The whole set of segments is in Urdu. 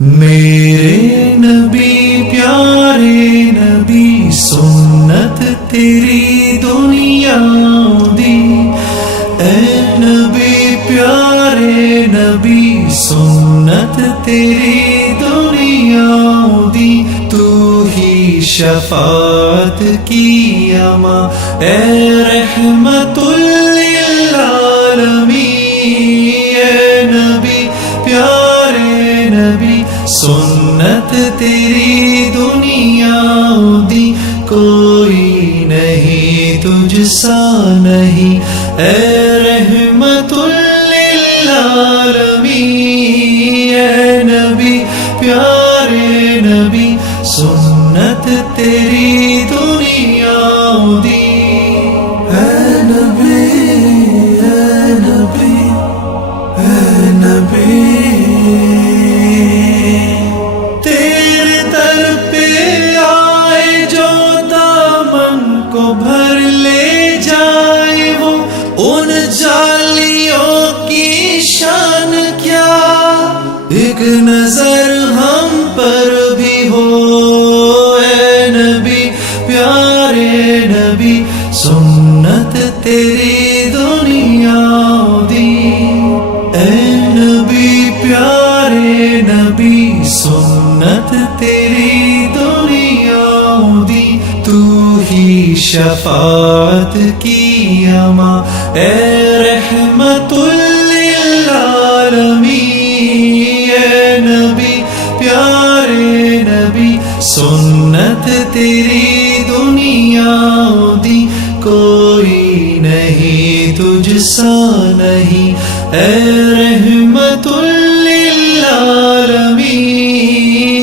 میرے نبی پیارے نبی سنت تیری دنیا دی، اے نبی پیارے نبی سنت تیری دنیا دی، تو ہی شفاعت کی اما اے رحمت للعالمین، اے نبی پیارے نبی سنت تیری دنیا دی، کوئی نہیں تجھ سا نہیں اے رحمت للعالمین، اے نبی پیارے نبی سنت تیری دنیا دی، اے نبی اے نبی اے نبی، تیرے در پہ آئے جو دامن کو بھر لے جائے، وہ ان جالیوں کی شان کیا، ایک نظر ہم پر بھی ہو اے نبی پیارے نبی سنت تیری دنیا دی، اے نبی پیارے نبی سنت تیری دنیا دی، تو ہی شفاعت کی اما اے رحمت للعالمین، اے نبی پیارے نبی سنت تیری دنیا دی، کوئی نہیں تجھ سا نہیں اے رحمت للعالمین،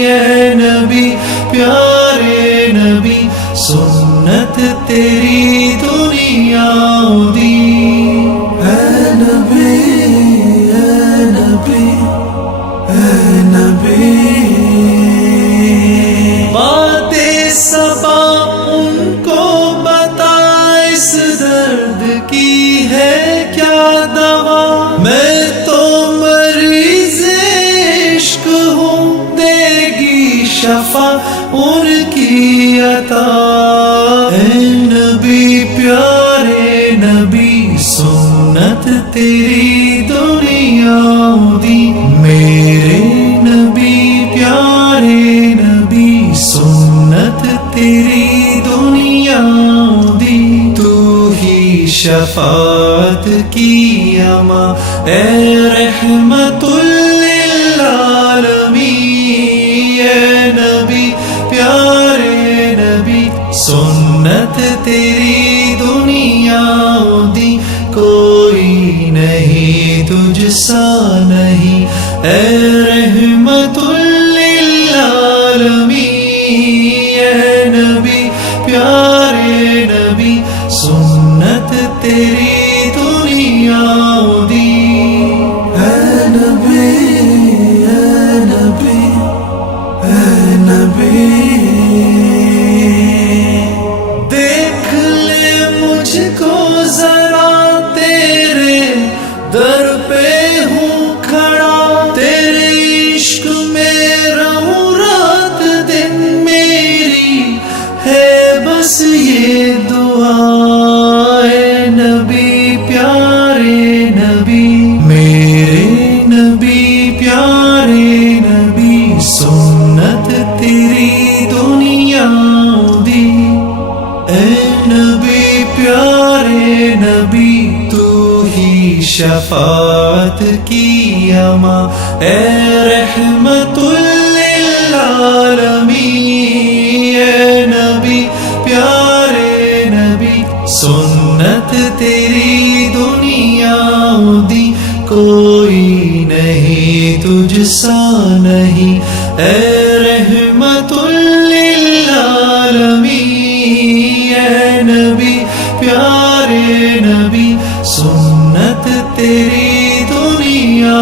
اے نبی پیارے نبی سنت تیری دنیا دی، اے نبی اے نبی اے نبی، بات صبا ان کو بتا اس درد کی ہے کیا دوا، میں تو مریض عشق ہوں، دے گی شفا ان کی عطا، اے نبی پیارے نبی سنت تیری دنیا دی، میرے نبی پیارے نبی سنت تیری دنیا دی، تو ہی شفاعت کی اما اے رحمت للعالمین، اے نبی پیارے نبی سنت تیری دنیا دی، کوئی نہیں تجھ سا نہیں اے رحمت للعالمین، اے نبی پیارے نبی سنت تیری دنیا دی، اے نبی اے نبی اے نبی، دیکھ لے مجھ کو ذرا تیرے در پہ ہوں کھڑا، تیرے عشق میں رہوں رات دن، میری ہے بس یہ دعا، اے نبی پیارے نبی، میرے نبی پیارے نبی سنت تیری دنیا دی، اے نبی پیارے نبی تو ہی شفاعت کی اما اے رحمت للعالمین، اے نبی پیارے نبی سنت تیری دنیا دی، کوئی نہیں تجھ سا نہیں اے رحمت للعالمین، اے نبی پیارے نبی سنت تیری دنیا